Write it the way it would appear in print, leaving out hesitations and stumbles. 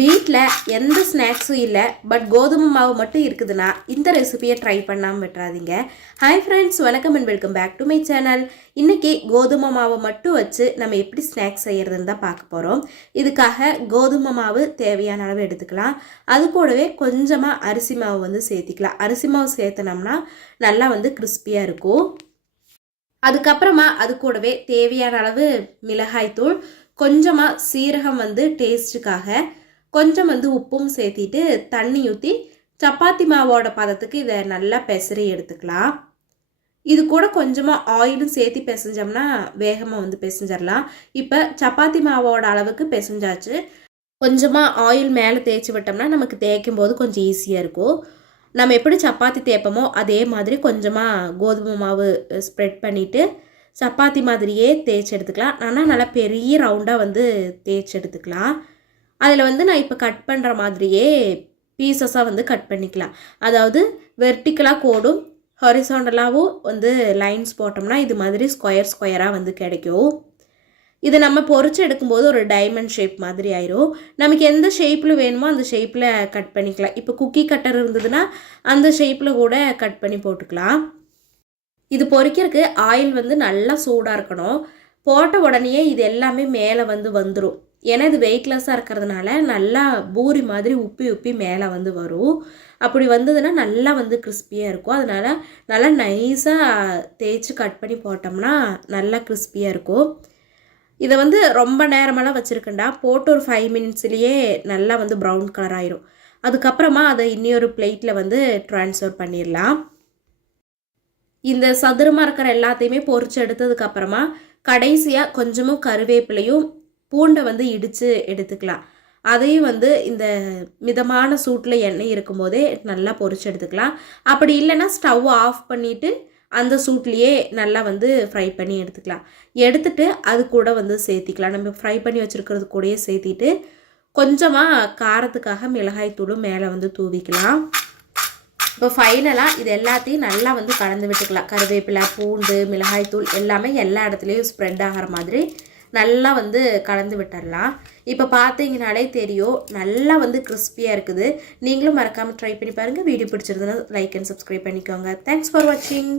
வீட்டில் எந்த ஸ்நாக்ஸும் இல்லை, பட் கோதுமை மாவு மட்டும் இருக்குதுன்னா இந்த ரெசிபியை ட்ரை பண்ணாமல் விட்டுறாதீங்க. ஹாய் ஃப்ரெண்ட்ஸ், வணக்கம் and welcome back to my channel. இன்றைக்கி கோதுமை மாவை மட்டும் வச்சு நம்ம எப்படி ஸ்நாக்ஸ் செய்கிறதுன்னு தான் பார்க்க போகிறோம். இதுக்காக கோதுமை மாவு தேவையான அளவு எடுத்துக்கலாம். அது கூடவே கொஞ்சமாக அரிசி மாவு வந்து சேர்த்திக்கலாம். அரிசி மாவு சேர்த்தனோம்னா நல்லா வந்து கிறிஸ்பியாக இருக்கும். அதுக்கப்புறமா அது கூடவே தேவையான அளவு மிளகாய்த்தூள், கொஞ்சமாக சீரகம் வந்து டேஸ்ட்டுக்காக, கொஞ்சம் வந்து உப்பும் சேர்த்திட்டு தண்ணி ஊற்றி சப்பாத்தி மாவோட பதத்துக்கு இதை நல்லா பெசரி எடுத்துக்கலாம். இது கூட கொஞ்சமாக ஆயிலும் சேர்த்து பிசைஞ்சோம்னா வேகமாக வந்து பிசைஞ்சிடலாம். இப்போ சப்பாத்தி மாவோட அளவுக்கு பிசைஞ்சாச்சு. கொஞ்சமாக ஆயில் மேலே தேய்ச்சி விட்டோம்னா நமக்கு தேய்க்கும் போது கொஞ்சம் ஈஸியாக இருக்கும். நம்ம எப்படி சப்பாத்தி தேய்ப்போமோ அதே மாதிரி கொஞ்சமாக கோதுமை மாவு ஸ்ப்ரெட் பண்ணிவிட்டு சப்பாத்தி மாதிரியே தேய்ச்சி எடுத்துக்கலாம். ஆனால் நல்லா பெரிய ரவுண்டாக வந்து தேய்ச்சி எடுத்துக்கலாம். அதில் வந்து நான் இப்போ கட் பண்ணுற மாதிரியே பீசஸாக வந்து கட் பண்ணிக்கலாம். அதாவது வெர்டிக்கலாக கோடும் ஹாரிசாண்டலாகவும் வந்து லைன்ஸ் போட்டோம்னா இது மாதிரி ஸ்கொயராக வந்து கிடைக்கும். இதை நம்ம பொரிச்சு எடுக்கும்போது ஒரு டைமண்ட் ஷேப் மாதிரி ஆயிரும். நமக்கு எந்த ஷேப்பில் வேணுமோ அந்த ஷேப்பில் கட் பண்ணிக்கலாம். இப்போ குக்கி கட்டர் இருந்ததுன்னா அந்த ஷேப்பில் கூட கட் பண்ணி போட்டுக்கலாம். இது பொரிக்கிறதுக்கு ஆயில் வந்து நல்லா சூடாக இருக்கணும். போட்ட உடனேயே இது எல்லாமே மேலே வந்து வந்துடும். ஏன்னா இது வெயிட்லெஸ்ஸாக இருக்கிறதுனால நல்லா பூரி மாதிரி உப்பி மேலே வந்து வரும். அப்படி வந்ததுன்னா நல்லா வந்து கிறிஸ்பியாக இருக்கும். அதனால் நல்லா நைஸாக தேய்ச்சி கட் பண்ணி போட்டோம்னா நல்லா கிறிஸ்பியாக இருக்கும். இதை வந்து ரொம்ப நேரமெல்லாம் வச்சுருக்கேன்டா, போட்டு ஒரு 5 மினிட்ஸ்லேயே நல்லா வந்து ப்ரௌன் கலர் ஆயிரும். அதுக்கப்புறமா அதை இன்னொரு பிளேட்டில் வந்து ட்ரான்ஸ்ஃபர் பண்ணிடலாம். இந்த சதுரமாக இருக்கிற எல்லாத்தையுமே பொரிச்சு எடுத்ததுக்கப்புறமா கடைசியாக கொஞ்சமும் கருவேப்பிலையும் பூண்டை வந்து இடித்து எடுத்துக்கலாம். அதையும் வந்து இந்த மிதமான சூட்டில் எண்ணெய் இருக்கும்போதே நல்லா பொரிச்சு எடுத்துக்கலாம். அப்படி இல்லைன்னா ஸ்டவ் ஆஃப் பண்ணிவிட்டு அந்த சூட்லேயே நல்லா வந்து ஃப்ரை பண்ணி எடுத்துக்கலாம். எடுத்துட்டு அது கூட வந்து சேர்த்திக்கலாம். நம்ம ஃப்ரை பண்ணி வச்சுருக்கிறது கூடயே சேர்த்திட்டு கொஞ்சமாக காரத்துக்காக மிளகாய் தூளும் மேலே வந்து தூவிக்கலாம். இப்போ ஃபைனலாக இது எல்லாத்தையும் நல்லா வந்து கலந்து விட்டுக்கலாம். கருவேப்பிலை, பூண்டு, மிளகாய் தூள் எல்லாமே எல்லா இடத்துலையும் ஸ்ப்ரெட் ஆகிற மாதிரி நல்லா வந்து கலந்து விட்டுடலாம். இப்போ பார்த்தீங்கனாலே தெரியும் நல்லா வந்து கிறிஸ்பியாக இருக்குது. நீங்களும் மறக்காமல் ட்ரை பண்ணி பாருங்கள். வீடியோ பிடிச்சிருந்ததுன்னா லைக் அண்ட் சப்ஸ்கிரைப் பண்ணிக்கோங்க. தேங்க்ஸ் ஃபார் வாட்சிங்.